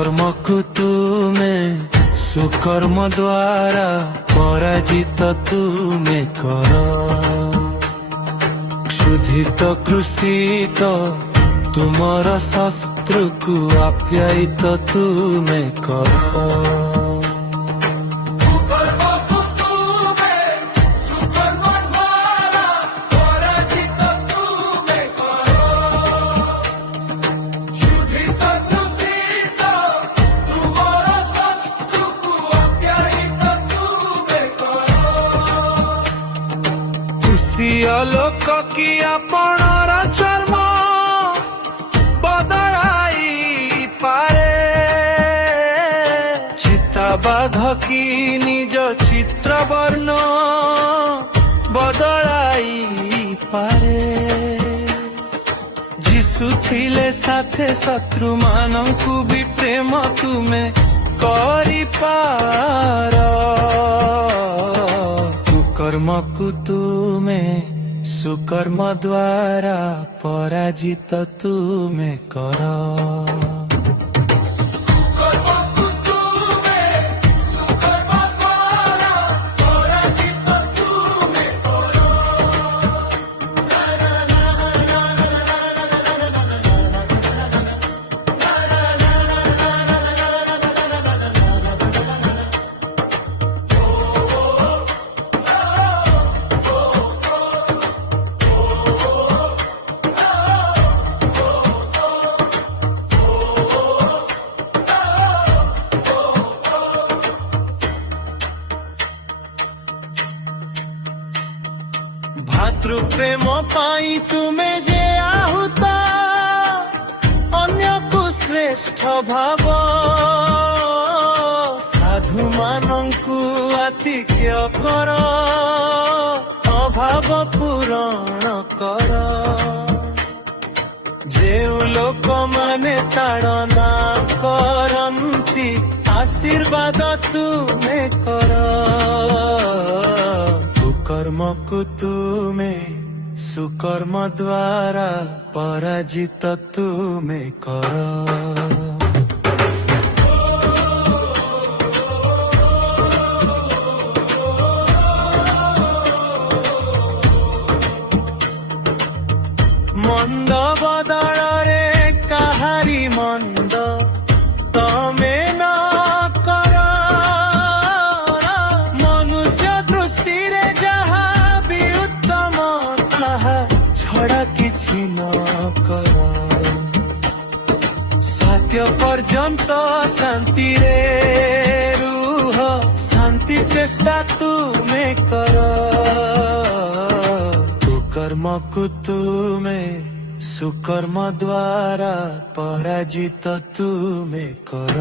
କୁକର୍ମକୁ ତୁମେ ସୁକର୍ମ ଦ୍ୱାରା ପରାଜିତ ତୁମେ କର। क्षुधित कृषित तुमर शस्त्रକୁ आप्यायिତ ତୁମେ କର। लोक कि आपणर चर्म बदलाई पारे, चिताबाघ कि निज चित्र वर्ण बदलाई पारे। जीशु थिले साथे शत्रु मानंकु भी प्रेम तुमे करि पार। कुकर्मकु तुमे सुकर्म द्वारा पराजित तुमे कर। भातृ प्रेम पाई तुमे जे आहुत अन्य को श्रेष्ठ भाव। साधु मानंकु आतिथ्य कर, अभाव पूरण कर। जेउ लोक माने ताड़ना करंती आशीर्वाद तुमे कर। कुकर्मकु तुमे सुकर्म द्वारा पराजित तुमे कर। मंद बदଳରେ काहारी मंद तमे न कर। मनुष्य दृष्टि रे जहा भी उत्तम ताहा छड़ा किछि न कर। सत्य पर्यंत शांति रे रुह, शांति चेष्टा तुमे कर। कुकर्मकु तुमे सुकर्म द्वारा पराजित तुमे कर।